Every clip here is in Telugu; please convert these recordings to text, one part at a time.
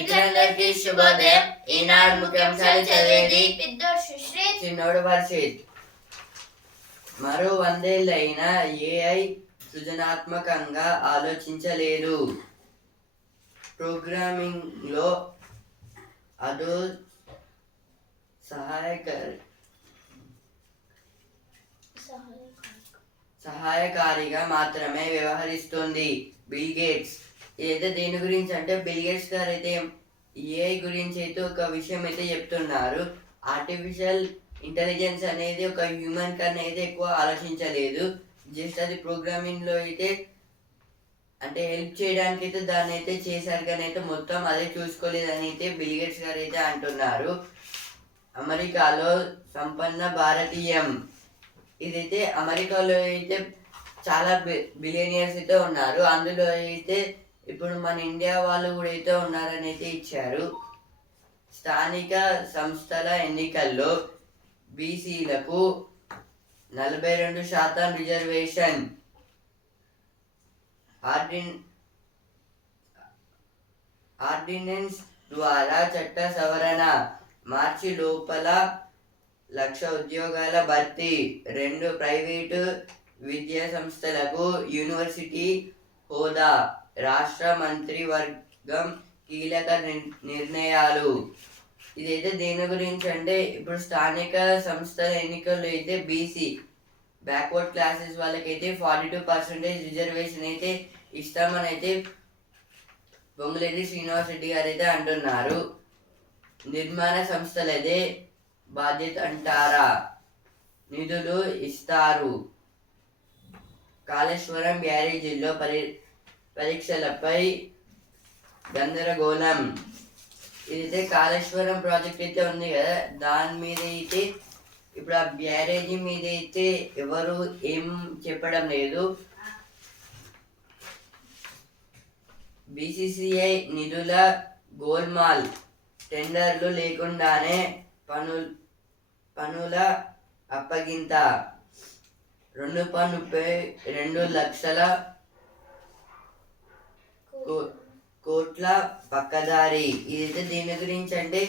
మిత్రులందరికీ శుభోదయం. ఈనాడు ముఖ్యాంశాలు చదివేది పెద్దోడు సుశ్రీత్ చిన్నోడు వర్షిత్ మరో వందేళ్ళైనా ఏఐ సృజనాత్మకంగా ఆలోచించలేదు. ప్రోగ్రామింగ్లో అదో సహాయకారి. సహాయకారిగా మాత్రమే వ్యవహరిస్తుంది. Bill Gates. ఏదో దేని గురించి అంటే బిల్ గారు అయితే ఏఐ గురించి అయితే ఒక విషయం అయితే చెప్తున్నారు. ఆర్టిఫిషియల్ ఇంటెలిజెన్స్ అనేది ఒక హ్యూమన్ కన్నా అయితే ఎక్కువ ఆలోచించలేదు. జస్ట్ అది ప్రోగ్రామింగ్లో అయితే అంటే హెల్ప్ చేయడానికి అయితే దాన్ని అయితే చేశారు కానీ అయితే మొత్తం అదే చూసుకోలేదని అయితే బిల్గేట్స్ గారు అయితే అంటున్నారు. అమెరికాలో సంపన్న భారతీయం. ఇదైతే అమెరికాలో అయితే చాలా బిలియనియర్స్ అయితే ఉన్నారు. అందులో అయితే ఇప్పుడు మన ఇండియా వాళ్ళు కూడా అయితే ఉన్నారని అయితే ఇచ్చారు. స్థానిక సంస్థల ఎన్నికల్లో బీసీలకు నలభై రెండు శాతం రిజర్వేషన్. ఆర్డిన్ ఆర్డినెన్స్ ద్వారా చట్ట సవరణ మార్చి లోపల లక్ష ఉద్యోగాల భర్తీ. రెండు ప్రైవేటు విద్యా సంస్థలకు యూనివర్సిటీ హోదా. రాష్ట్ర మంత్రివర్గం కీలక నిర్ణయాలు. ఇదైతే దేని గురించి అంటే ఇప్పుడు స్థానిక సంస్థల ఎన్నికల్లో అయితే బీసీ బ్యాక్వర్డ్ క్లాసెస్ వాళ్ళకైతే ఫార్టీ టూ పర్సెంటేజ్ రిజర్వేషన్ అయితే ఇస్తామని అయితే పొంగులేటి శ్రీనివాస్ రెడ్డి గారు అయితే అంటున్నారు. నిర్మాణ సంస్థలదే బాధ్యత అంటారా? నిధులు ఇస్తారు. కాళేశ్వరం బ్యారేజీల్లో పరి పరీక్షలపై గందరగోళం. ఇదైతే కాళేశ్వరం ప్రాజెక్ట్ అయితే ఉంది కదా దాని మీద అయితే ఇప్పుడు ఆ బ్యారేజీ మీద అయితే ఎవరు ఏం చెప్పడం లేదు. బీసీసీఐ నిధుల గోల్మాల్ టెండర్లు లేకుండానే పను పనుల అప్పగింత. రెండు పాయింట్ రెండు లక్షల కోట్ల పక్కదారి. ఇదైతే దీని గురించి అంటే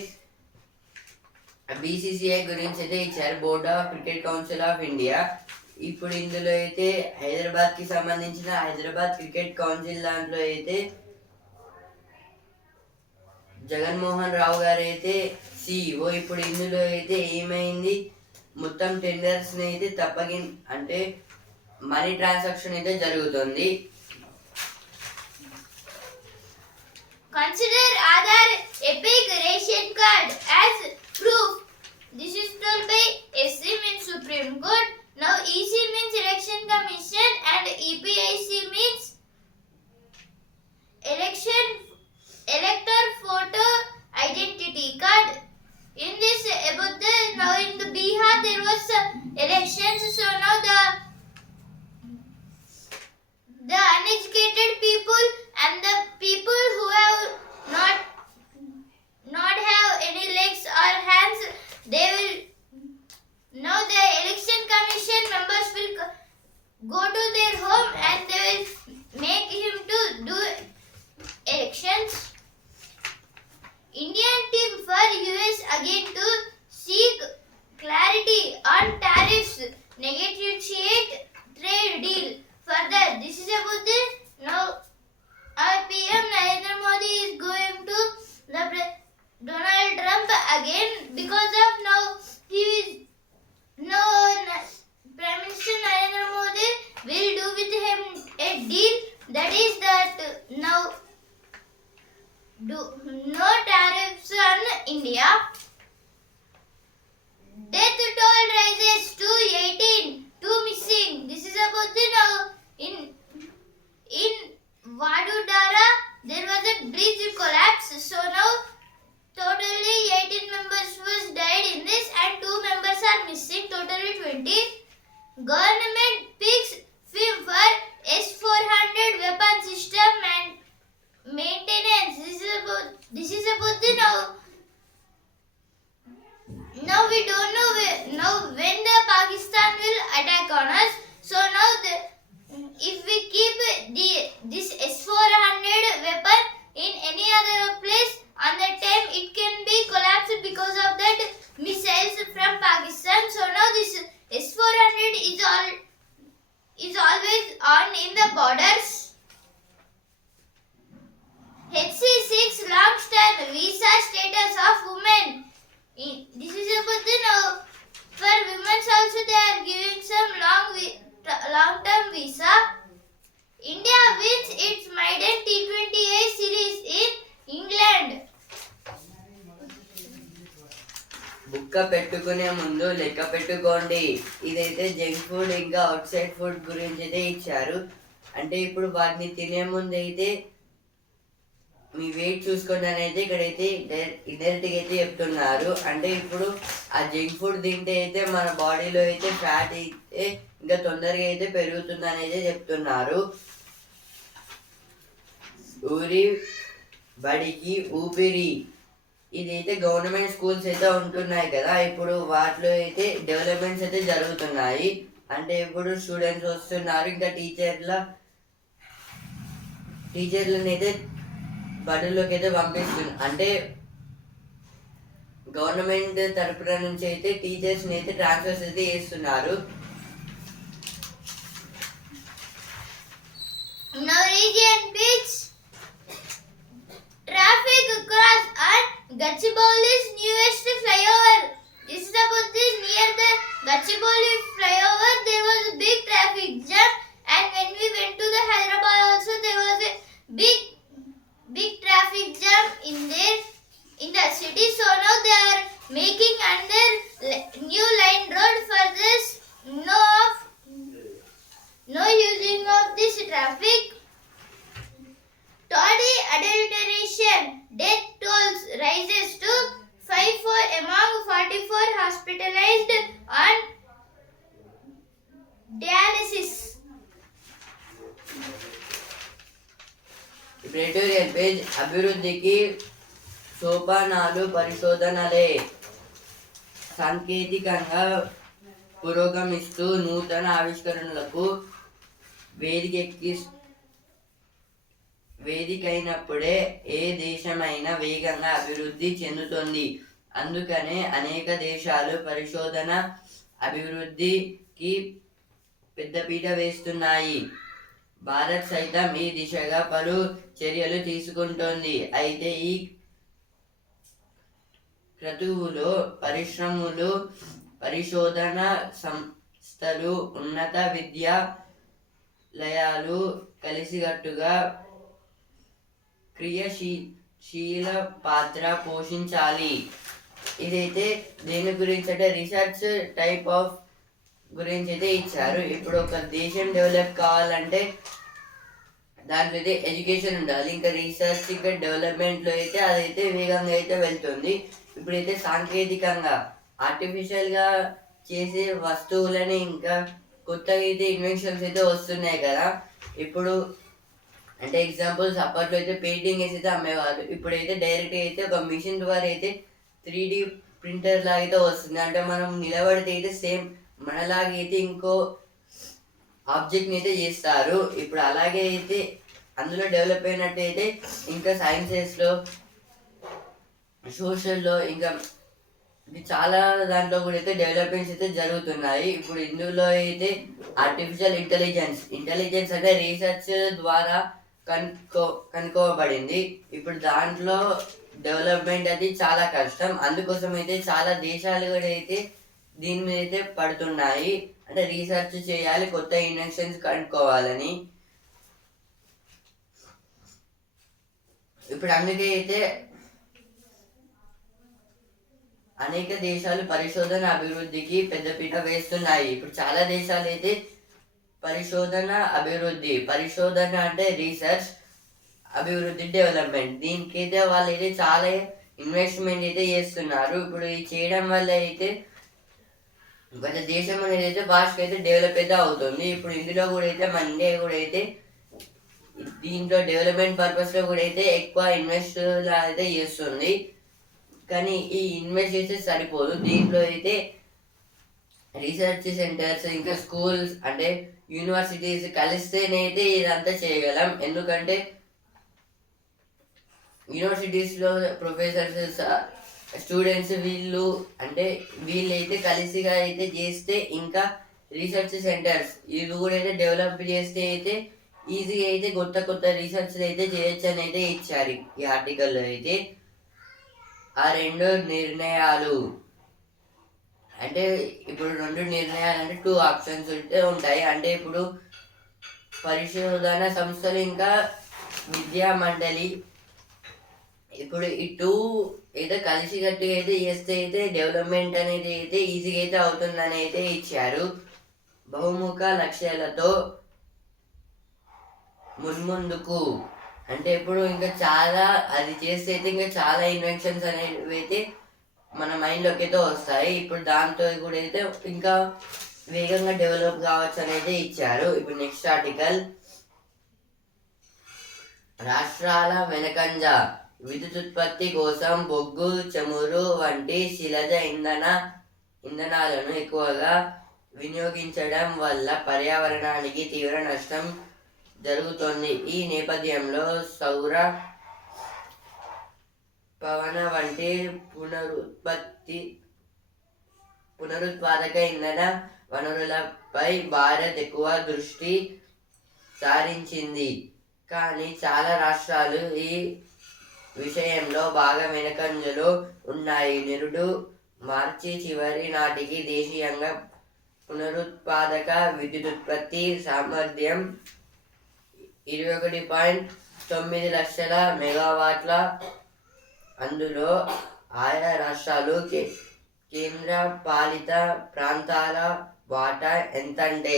బీసీసీఐ గురించి అయితే ఇచ్చారు. Board of cricket council of India. ఇప్పుడు ఇందులో అయితే హైదరాబాద్కి సంబంధించిన హైదరాబాద్ క్రికెట్ కౌన్సిల్ దాంట్లో అయితే జగన్మోహన్ రావు గారు అయితే సిఇఓ ఇప్పుడు ఇందులో అయితే ఏమైంది? మొత్తం టెండర్స్ని అయితే తప్పగి అంటే మనీ ట్రాన్సాక్షన్ అయితే జరుగుతుంది. Consider Aadhaar Epic ration card as proof. This is told by SC means Supreme Court. Now EC means Election Commission and EPIC means Election Elector Photo Identity Card. In this about the now in the Bihar there was uh, elections so now the the uneducated people and the people who have not not have any legs or hands they will now the election commission members will co- go to their home and they will make him to do elections indian team for us again to seek clarity on tariffs negotiate trade deal Further, this is about the now our PM Narendra Modi is going to the pre- Donald Trump again because outside food గురించి అయితే ఇచ్చారు. అంటే ఇప్పుడు వాటిని తినే ముందు అయితే మీ వెయిట్ చూసుకోండి అయితే ఇక్కడైతే ఇండైరెక్ట్గా అయితే చెప్తున్నారు. అంటే ఇప్పుడు ఆ జంక్ ఫుడ్ తింటే అయితే మన బాడీలో అయితే ఫ్యాట్ అయితే ఇంకా తొందరగా అయితే పెరుగుతుంది అయితే చెప్తున్నారు. ఊరి బడికి ఊపిరి. ఇదైతే గవర్నమెంట్ స్కూల్స్ అయితే ఉంటున్నాయి కదా. ఇప్పుడు వాటిలో అయితే డెవలప్మెంట్స్ అయితే జరుగుతున్నాయి. అంటే ఇప్పుడు స్టూడెంట్స్ వస్తున్నారు ఇంకా టీచర్ల టీచర్లను అయితే బడుల్లోకి అయితే పంపిస్తుంది అంటే గవర్నమెంట్ తరపున నుంచి అయితే టీచర్స్ని అయితే ట్రాన్స్ఫర్స్ అయితే చేస్తున్నారు flyover flyover Jam, and when we went to the Hyderabad also there was a big big traffic jam in there in the city. So now they are making another new line road for this no of no using of this traffic. Toddy adulteration death tolls rises to 5 for among 44 hospitalized on dialysis. ప్రెటోరియల్ పేజ్ అభివృద్ధికి సోపానాలు పరిశోధనలే సాంకేతికంగా పురోగమిస్తూ నూతన ఆవిష్కరణలకు వేదికెక్కి వేదికైనప్పుడే ఏ దేశమైనా వేగంగా అభివృద్ధి చెందుతుంది అందుకనే అనేక దేశాలు పరిశోధన అభివృద్ధికి పెద్దపీట వేస్తున్నాయి. భారత్ సైతం ఈ దిశగా పలు చర్యలు తీసుకుంటోంది. అయితే ఈ క్రతువులో పరిశ్రమలు పరిశోధన సంస్థలు ఉన్నత విద్యాలయాలు కలిసికట్టుగా శీల పాత్ర పోషించాలి. ఇదైతే దేని గురించి అంటే రీసెర్చ్ టైప్ ఆఫ్ గురించి అయితే ఇచ్చారు. ఇప్పుడు ఒక దేశం డెవలప్ కావాలంటే దాని అయితే ఎడ్యుకేషన్ ఉండాలి. ఇంకా రీసెర్చ్ ఇంకా డెవలప్మెంట్లో అయితే అదైతే వేగంగా అయితే వెళ్తుంది. ఇప్పుడైతే సాంకేతికంగా ఆర్టిఫిషియల్గా చేసే వస్తువులని ఇంకా కొత్తగా అయితే ఇన్వెన్షన్స్ అయితే వస్తున్నాయి కదా. ఇప్పుడు అంటే ఎగ్జాంపుల్స్ అప్పట్లో అయితే పెయింటింగ్ వేసి అయితే అమ్మేవాళ్ళు. ఇప్పుడైతే డైరెక్ట్ అయితే ఒక మిషన్ ద్వారా అయితే త్రీ డి ప్రింటర్ లాగా అయితే వస్తుంది. అంటే మనం నిలబడితే అయితే సేమ్ మనలాగైతే అయితే ఇంకో ఆబ్జెక్ట్ని అయితే చేస్తారు. ఇప్పుడు అలాగే అయితే అందులో డెవలప్ అయినట్టు అయితే ఇంకా సైన్సెస్లో సోషల్లో ఇంకా చాలా దాంట్లో కూడా అయితే డెవలప్మెంట్స్ అయితే జరుగుతున్నాయి. ఇప్పుడు ఇందులో అయితే ఆర్టిఫిషియల్ ఇంటెలిజెన్స్ ఇంటెలిజెన్స్ అంటే రీసెర్చ్ ద్వారా కనుక్కో కనుక్కోబడింది. ఇప్పుడు దాంట్లో డెవలప్మెంట్ అది చాలా కష్టం. అందుకోసం అయితే చాలా దేశాలు కూడా అయితే దీని మీద అయితే పడుతున్నాయి. అంటే రీసెర్చ్ చేయాలి కొత్త ఇన్వెన్షన్స్ కనుక్కోవాలని. ఇప్పుడు అందుకే అయితే అనేక దేశాలు పరిశోధన అభివృద్ధికి పెద్దపీట వేస్తున్నాయి. ఇప్పుడు చాలా దేశాలు అయితే పరిశోధన అభివృద్ధి పరిశోధన అంటే రీసెర్చ్ అభివృద్ధి డెవలప్మెంట్. దీనికైతే వాళ్ళు అయితే చాలా ఇన్వెస్ట్మెంట్ అయితే చేస్తున్నారు. ఇప్పుడు ఇది చేయడం వల్ల అయితే గత దేశం అనేది అయితే ఫాస్ట్ అయితే డెవలప్ అయితే అవుతుంది. ఇప్పుడు ఇందులో కూడా అయితే మన ఇండియా కూడా అయితే దీంట్లో డెవలప్మెంట్ పర్పస్లో కూడా అయితే ఎక్కువ ఇన్వెస్ట్ అయితే చేస్తుంది. కానీ ఈ ఇన్వెస్ట్ చేస్తే సరిపోదు. దీంట్లో అయితే రీసెర్చ్ సెంటర్స్ ఇంకా స్కూల్స్ అంటే యూనివర్సిటీస్ కలిస్తేనైతే ఇదంతా చేయగలం. ఎందుకంటే యూనివర్సిటీస్లో ప్రొఫెసర్స్ స్టూడెంట్స్ వీళ్ళు అంటే వీళ్ళైతే కలిసిగా అయితే చేస్తే ఇంకా రీసెర్చ్ సెంటర్స్ ఇవి కూడా అయితే డెవలప్ చేస్తే అయితే ఈజీగా అయితే కొత్త కొత్త రీసెర్చ్ అయితే చేయొచ్చు అని అయితే ఇచ్చారు ఈ ఆర్టికల్లో అయితే. ఆ రెండు నిర్ణయాలు అంటే ఇప్పుడు రెండు నిర్ణయాలు అంటే టూ ఆప్షన్స్ ఉంటే ఉంటాయి. అంటే ఇప్పుడు పరిశోధన సంస్థలు ఇంకా విద్యా మండలి ఇప్పుడు ఈ టూ ఏదో కలిసి గట్టిగా అయితే చేస్తే అయితే డెవలప్మెంట్ అనేది అయితే ఈజీగా అయితే అవుతుందని అయితే ఇచ్చారు. బహుముఖ లక్ష్యాలతో మున్ముందుకు. అంటే ఇప్పుడు ఇంకా చాలా అది చేస్తే అయితే ఇంకా చాలా ఇన్వెన్షన్స్ అనేవి అయితే మన మైండ్లోకి అయితే వస్తాయి. ఇప్పుడు దాంతో కూడా అయితే ఇంకా వేగంగా డెవలప్ కావచ్చు అనేది ఇచ్చారు. ఇప్పుడు నెక్స్ట్ ఆర్టికల్ రాష్ట్రాల వెనకంజ. విద్యుత్ ఉత్పత్తి కోసం బొగ్గు చమురు వంటి శిలజ ఇంధన ఇంధనాలను ఎక్కువగా వినియోగించడం వల్ల పర్యావరణానికి తీవ్ర నష్టం జరుగుతోంది. ఈ నేపథ్యంలో సౌర పవన వంటి పునరుత్పత్తి పునరుత్పాదక ఇంధన వనరులపై భారత్ ఎక్కువ దృష్టి సారించింది. కానీ చాలా రాష్ట్రాలు ఈ విషయంలో బాగా వెనుకంజలు ఉన్నాయి. నిరుడు మార్చి చివరి నాటికి దేశీయంగా పునరుత్పాదక విద్యుత్ ఉత్పత్తి సామర్థ్యం ఇరవై ఒకటి పాయింట్ తొమ్మిది లక్షల మెగావాట్ల అందులో ఆయా రాష్ట్రాలు కేంద్ర పాలిత ప్రాంతాల వాటా ఎంతంటే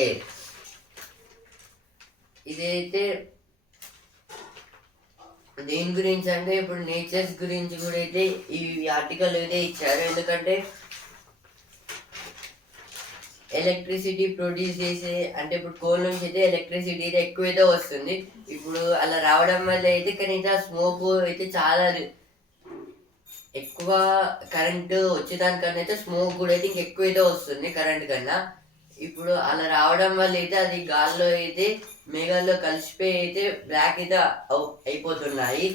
ఇదైతే దేని గురించి అంటే ఇప్పుడు నేచర్స్ గురించి కూడా అయితే ఈ ఆర్టికల్ అయితే ఇచ్చారు. ఎందుకంటే ఎలక్ట్రిసిటీ ప్రొడ్యూస్ చేసే అంటే ఇప్పుడు కోల్ నుంచి అయితే ఎలక్ట్రిసిటీ అయితే ఎక్కువైతే వస్తుంది. ఇప్పుడు అలా రావడం వల్ల అయితే కనీసం స్మోక్ అయితే చాలా ఎక్కువ కరెంట్ వచ్చేదానికన్నా అయితే స్మోక్ కూడా అయితే ఇంకెక్కువైతే వస్తుంది కరెంట్ కన్నా. ఇప్పుడు అలా రావడం వల్ల అయితే అది గాల్లో అయితే మేఘాల్లో కలిసిపోయి అయితే బ్లాక్ అయితే అయిపోతున్నాయి.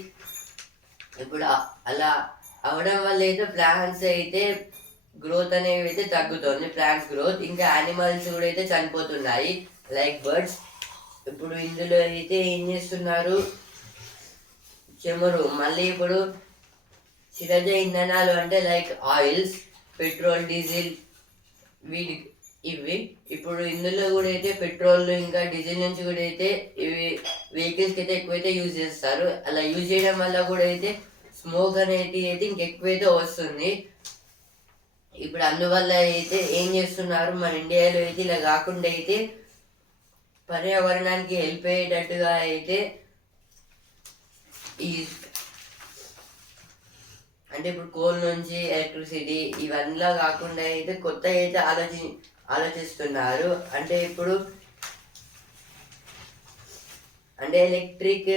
ఇప్పుడు అలా అవడం వల్ల అయితే ప్లాంట్స్ అయితే గ్రోత్ అనేవి అయితే తగ్గుతుంది. ప్లాంట్స్ గ్రోత్ ఇంకా యానిమల్స్ కూడా అయితే చనిపోతున్నాయి. లైక్ బర్డ్స్ ఇప్పుడు ఇందులో అయితే ఏం చేస్తున్నారు? చెమురు. మళ్ళీ ఇప్పుడు చిరజ ఇంధనాలు అంటే లైక్ ఆయిల్స్ పెట్రోల్ డీజిల్ వీటి ఇవి. ఇప్పుడు ఇందులో కూడా అయితే పెట్రోల్ ఇంకా డీజిల్ నుంచి కూడా అయితే ఇవి వెహికల్స్కి అయితే ఎక్కువైతే యూజ్ చేస్తారు. అలా యూజ్ చేయడం వల్ల కూడా అయితే స్మోక్ అనేది అయితే ఇంకెక్కువైతే వస్తుంది. ఇప్పుడు అందువల్ల అయితే ఏం చేస్తున్నారు? మన ఇండియాలో అయితే ఇలా కాకుండా అయితే పర్యావరణానికి హెల్ప్ అయ్యేటట్టుగా అయితే ఈ అంటే ఇప్పుడు కోల్ నుంచి ఎలక్ట్రిసిటీ ఇవన్నీ కాకుండా అయితే కొత్త అయితే ఆలోచి ఆలోచిస్తున్నారు. అంటే ఇప్పుడు అంటే ఎలక్ట్రిక్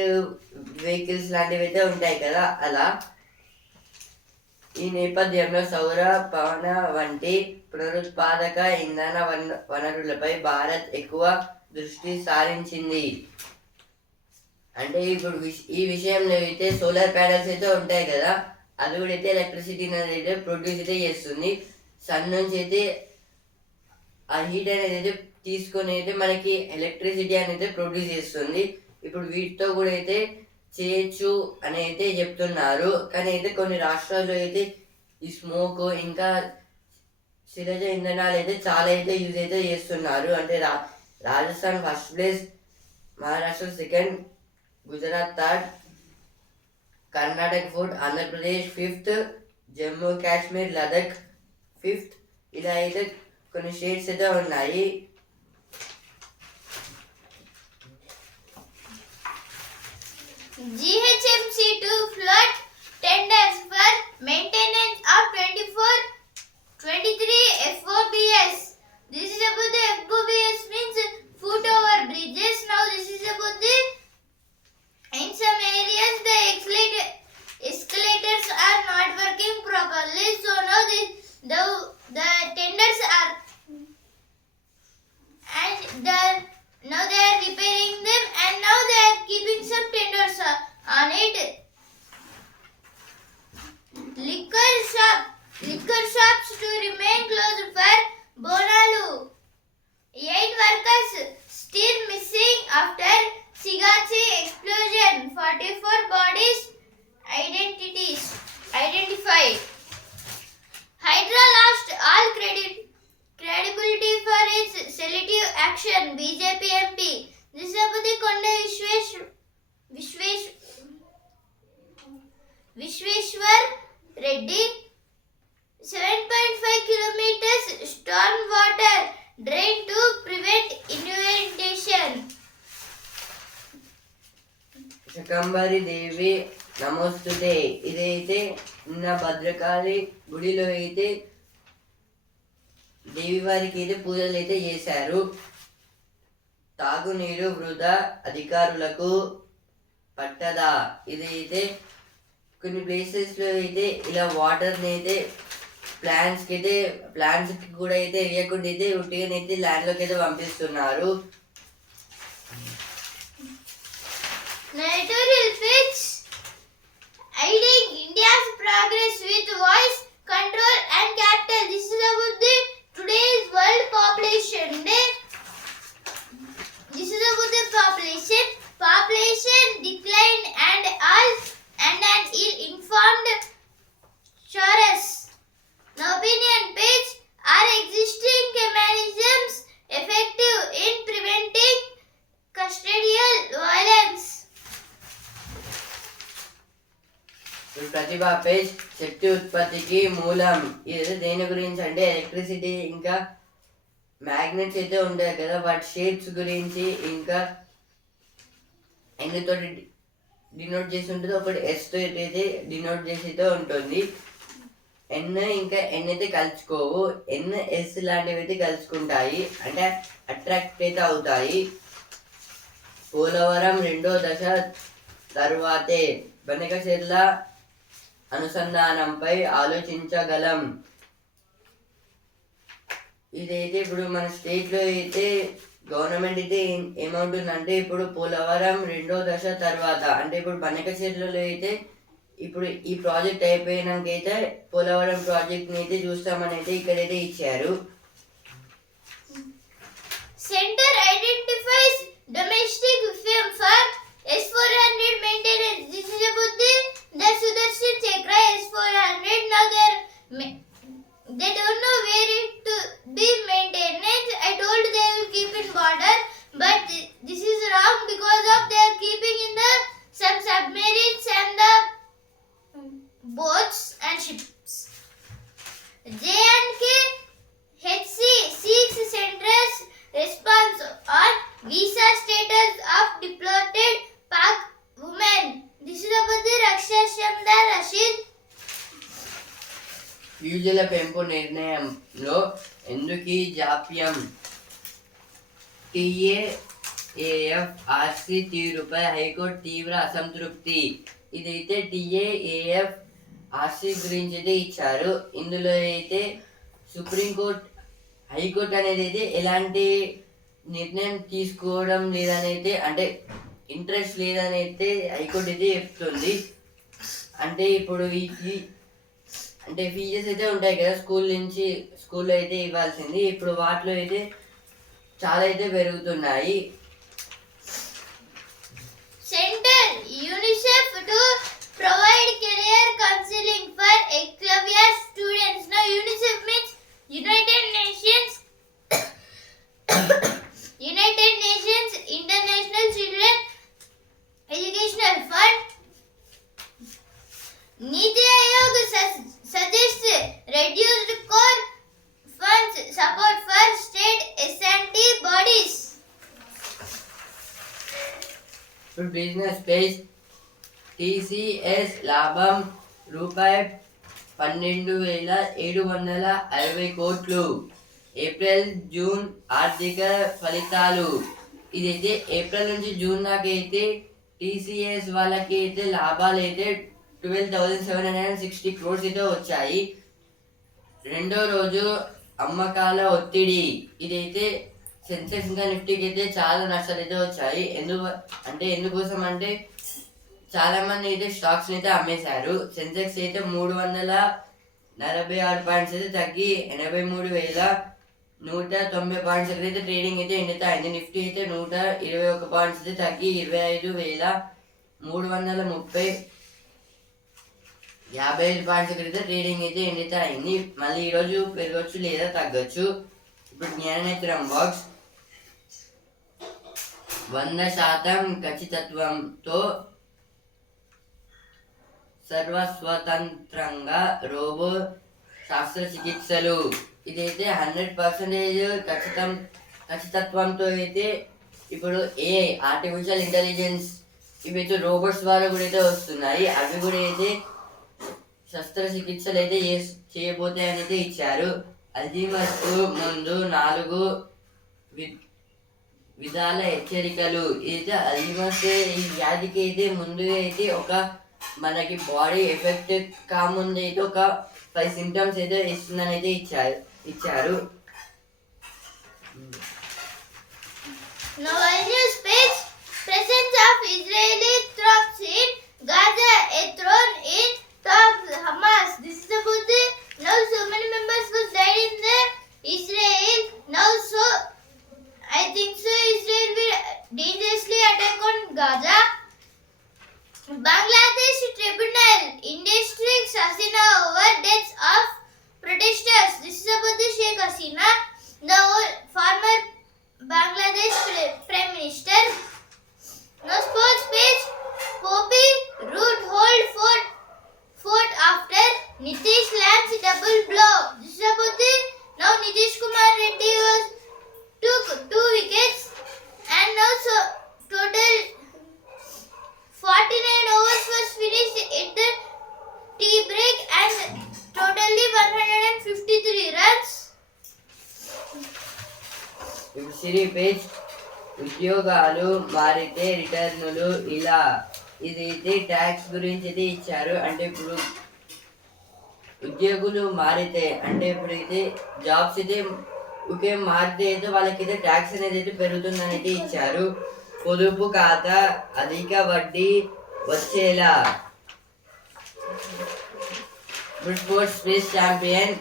వెహికల్స్ లాంటివి అయితే ఉంటాయి కదా అలా. ఈ నేపథ్యంలో సౌర పవన వంటి పునరుత్పాదక ఇంధన వన వనరులపై భారత్ ఎక్కువ దృష్టి సారించింది. అంటే ఇప్పుడు ఈ విషయంలో అయితే సోలార్ ప్యానల్స్ అయితే ఉంటాయి కదా అది కూడా అయితే ఎలక్ట్రిసిటీ అనేది అయితే ప్రొడ్యూస్ అయితే చేస్తుంది. సన్ నుంచి అయితే ఆ హీట్ అనేది అయితే తీసుకొని అయితే మనకి ఎలక్ట్రిసిటీ అనేది ప్రొడ్యూస్ చేస్తుంది. ఇప్పుడు వీటితో కూడా అయితే చేయొచ్చు అని అయితే చెప్తున్నారు. కానీ అయితే కొన్ని రాష్ట్రాల్లో అయితే ఈ స్మోక్ ఇంకా శిలజ ఇంధనాలు అయితే చాలా అయితే యూజ్ అయితే చేస్తున్నారు. అంటే రా Rajasthan first place Maharashtra second Gujarat third Karnataka fourth Andhra Pradesh fifth Jammu Kashmir Ladakh fifth. ఇలా అయితే కొన్ని షేడ్స్ అయితే ఉన్నాయి GHMC to flood faction BJP MP నిజాబుద్దీ Konda Vishwesh Vishwesh Vishweshwar Reddy seven point five kilometres stone water drain to prevent inundation Shakambari Devi నమోస్తుతే ఇదైతే ఉన్న భద్రకాళి గుడిలో అయితే దేవి వారికి అయితే పూజలు అయితే చేశారు. తాగునీరు వృధా అధికారులకు పట్టదా? ఇది అయితే కొన్ని ప్లేసెస్లో అయితే ఇలా వాటర్ని అయితే ప్లాంట్స్కి అయితే ప్లాంట్స్కి కూడా అయితే ఇవ్వకుండా అయితే ఉట్టిగానైతే ల్యాండ్లోకి అయితే పంపిస్తున్నారు. Population. Day. This is about the population. Population decline and all and an ill-informed chorus. The opinion page are existing mechanisms effective in preventing custodial violence. ఇప్పుడు ప్రతిభా పేజ్ శక్తి ఉత్పత్తికి మూలం ఇది దేని గురించి అంటే ఎలక్ట్రిసిటీ ఇంకా మ్యాగ్నెట్స్ అయితే ఉంటాయి కదా వాటి షేప్స్ గురించి ఇంకా ఎంగతో డినోట్ చేసి ఉంటుంది ఒకటి ఎస్తో అయితే డినోట్ చేసి అయితే ఉంటుంది. ఎన్ ఇంకా ఎన్ అయితే కలుసుకోవు ఎన్ ఎస్ లాంటివి అయితే కలుసుకుంటాయి అంటే అట్రాక్ట్ అయితే అవుతాయి. పోలవరం రెండో దశ తరువాతే బనకచెర్ల అనుసంధానంపై ఆలోచించగలం. ఇదైతే ఇప్పుడు మన స్టేట్లో అయితే గవర్నమెంట్ అయితే ఏమవుతుందంటే ఇప్పుడు పోలవరం రెండో దశ తర్వాత అంటే ఇప్పుడు బనకచెర్లలో అయితే ఇప్పుడు ఈ ప్రాజెక్ట్ అయిపోయినాక అయితే పోలవరం ప్రాజెక్ట్ని అయితే చూస్తామని అయితే ఇక్కడైతే ఇచ్చారు centre identifies domestic film for S400 maintenance. This is RC గురించి అయితే ఇచ్చారు. ఇందులో అయితే సుప్రీంకోర్టు హైకోర్టు అనేది అయితే ఎలాంటి నిర్ణయం తీసుకోవడం లేదనైతే అంటే ఇంట్రెస్ట్ లేదనైతే హైకోర్టు అయితే చెప్తుంది. అంటే ఇప్పుడు ఈ అంటే ఫీజెస్ అయితే ఉంటాయి కదా స్కూల్ నుంచి స్కూల్లో అయితే ఇవ్వాల్సింది. ఇప్పుడు వాటిలో అయితే చాలా అయితే పెరుగుతున్నాయి. Centre UNICEF to provide career counseling for Eklavya students. Now UNICEF means United Nations United Nations International Children Educational Fund. Niti Aayog su- suggests reduced core funds support for state S&T bodies. For business based TCS లాభం రూపాయి పన్నెండు వేల ఏడు వందల అరవై కోట్లు. ఏప్రిల్ జూన్ ఆర్థిక ఫలితాలు. ఇదైతే ఏప్రిల్ నుంచి జూన్ దాకైతే అయితే టీసీఎస్ వాళ్ళకి అయితే లాభాలు అయితే twelve thousand seven hundred and sixty crores అయితే వచ్చాయి. రెండో రోజు అమ్మకాల ఒత్తిడి. ఇదైతే సెన్సెక్స్ ఇంకా నిఫ్టీకి అయితే చాలా నష్టాలు అయితే వచ్చాయి. ఎందుకు అంటే ఎందుకోసం అంటే చాలా మంది అయితే స్టాక్స్ అయితే అమ్మేశారు. సెన్సెక్స్ అయితే మూడు వందల నలభై ఆరు పాయింట్స్ అయితే తగ్గి ఎనభై మూడు వేల నూట తొంభై పాయింట్స్ అయితే ట్రేడింగ్ అయితే ఎండితే అయింది నిఫ్టీ అయితే నూట ఇరవై ఒక పాయింట్స్ అయితే తగ్గి ఇరవై ఐదు వేల మూడు వందల ముప్పై యాభై ఐదు పాయింట్స్ అయితే ట్రేడింగ్ అయితే ఎండితే అయింది మళ్ళీ ఈరోజు పెరగచ్చు లేదా తగ్గొచ్చు. ఇప్పుడు జ్ఞానేత్రం బాక్స్ వంద శాతం ఖచ్చితత్వంతో సర్వస్వతంత్రంగా రోబో శస్త్రచికిత్సలు. ఇదైతే హండ్రెడ్ పర్సెంటేజ్ ఖచ్చితం ఖచ్చితత్వంతో అయితే ఇప్పుడు ఏ ఆర్టిఫిషియల్ ఇంటెలిజెన్స్ ఇవైతే రోబోట్స్ ద్వారా కూడా అయితే వస్తున్నాయి. అవి కూడా అయితే శస్త్రచికిత్సలు అయితే చేస్- చేయబోతాయని అయితే ఇచ్చారు. అల్జీమర్స్ ముందు నాలుగు వి- విధాల హెచ్చరికలు. అయితే అల్జీమర్స్ ఈ వ్యాధికి అయితే ముందుగా అయితే ఒక మనకి బాడీ ఎఫెక్ట్ కాముందు అయితే ఒక ఫైవ్ సిమ్టమ్స్ అయితే ఇస్తుందని అయితే ఇచ్చారు ఇచ్చారు Now a news page. Presence of Israeli troops in Gaza, a thrown in talks Hamas. This is about the now so many members was died in the Israel. Now so I think so Israel will dangerously attack on Gaza. Bangladesh tribunal industries Hasina over deaths of protesters. This is about the Sheikh Hasina, the former Bangladesh Prime Minister. Now sports page. Poppy root hold fort fort ఉద్యోగాలు మారితే రిటర్నులు ఇలా ఇదైతే ట్యాక్స్ గురించి అయితే ఇచ్చారు. అంటే ఇప్పుడు ఉద్యోగులు మారితే అంటే ఇప్పుడైతే జాబ్స్ అయితే ఒకే మారితే అయితే వాళ్ళకైతే ట్యాక్స్ అనేది అయితే పెరుగుతుందని అయితే ఇచ్చారు. పొదుపు ఖాతా అధిక వడ్డీ వచ్చేలా. Sports space champion.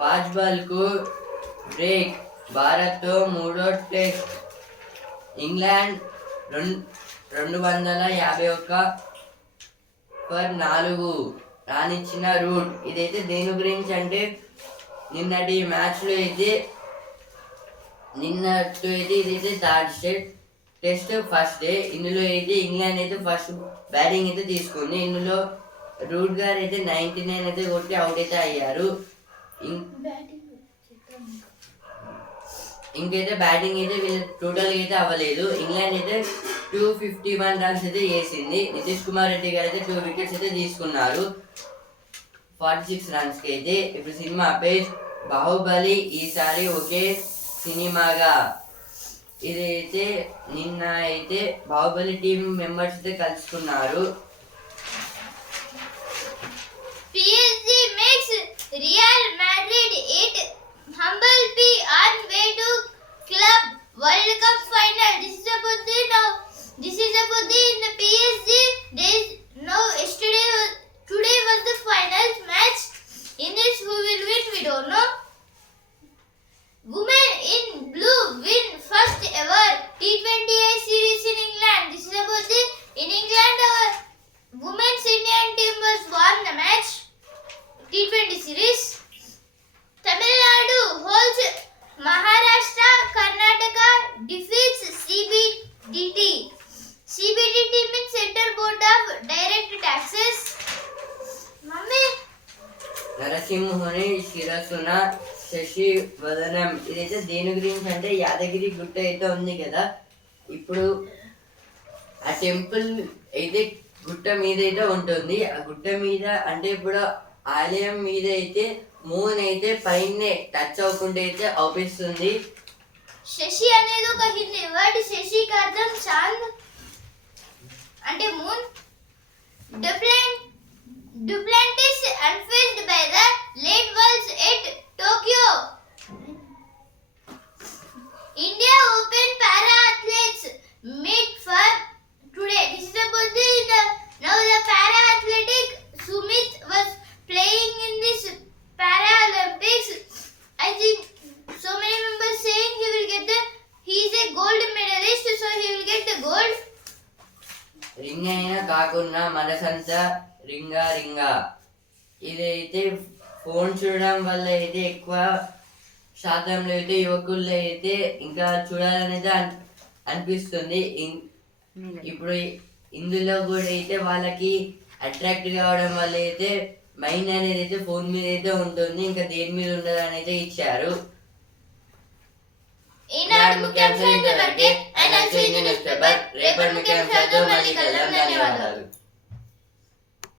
వాజ్బాల్కు బ్రేక్. భారత్తో మూడో టెస్ట్. ఇంగ్లాండ్ రెండు రెండు వందల యాభై ఒక్క పర్ నాలుగు రానిచ్చిన రూట్ ఇదైతే దేని గురించి అంటే నిన్నటి మ్యాచ్లో అయితే నిన్నట్టు అయితే ఇదైతే third state test first day. ఇందులో అయితే ఇంగ్లాండ్ అయితే ఫస్ట్ బ్యాటింగ్ అయితే తీసుకుంది. ఇందులో రూట్ గారు అయితే నైన్టీ నైన్ అయితే కొట్టి అవుట్ అయితే అయ్యారు. ఇంకైతే బ్యాటింగ్ అయితే వీళ్ళు టోటల్గా అయితే అవ్వలేదు. ఇంగ్లాండ్ అయితే టూ ఫిఫ్టీ వన్ రన్స్ అయితే వేసింది నితీష్ కుమార్ రెడ్డి గారు అయితే టూ వికెట్స్ అయితే తీసుకున్నారు. ఫార్టీ సిక్స్ రన్స్కి అయితే. ఇప్పుడు సినిమా పేజ్ బాహుబలి ఈసారి ఒకే సినిమాగా. ఇదైతే నిన్న అయితే బాహుబలి టీం మెంబర్స్ అయితే కలుసుకున్నారు. Humble P on way to club World Cup final. This is about the now. This is about the in the PSG. Is no yesterday. Today was the final match. In this, who will win? We don't know. Women in blue win first ever T20I series in England. This is about the in England. Our women's Indian team was won the match. T20 series. Tamil Nadu holds Maharashtra Karnataka defeats CBDT CBDT means centre board of direct taxes mummy. నరసింహుని శశి వదనం ఇదైతే దేని గురించి అంటే యాదగిరి గుట్ట అయితే ఉంది కదా. ఇప్పుడు ఆ టెంపుల్ అయితే గుట్ట మీద అయితే ఉంటుంది. ఆ గుట్ట మీద అంటే ఇప్పుడు ఆలయం మీద అయితే మూన్ అయితే పైన టచ్ అవకుండా అయితే అవుపిస్తుంది శశి అనేది ఒక హిందీ వర్డ్. శశి అర్థం చాంద్. అంటే moon different డిప్లెంటిస్ unveiled by the late worlds at Tokyo India open para athletes meet for today this is వల్ల అయితే ఎక్కువ శాతంలో అయితే యువకుల్లో అయితే ఇంకా చూడాలనేది అన్- అనిపిస్తుంది. ఇం- ఇప్పుడు ఇందులో కూడా అయితే వాళ్ళకి అట్రాక్ట్ కావడం వల్ల అయితే మైండ్ అనేది అయితే ఫోన్ మీద అయితే ఉంటుంది. ఇంకా దేని మీద ఉండదు అని అయితే ఇచ్చారు. ఈనాడు ముఖ్యాంశాలు ఇంతవరకే అండ్ న్యూస్ పేపర్. రేపటి ముఖ్యాంశాలతో మళ్ళీ కలుద్దాం. ధన్యవాదాలు.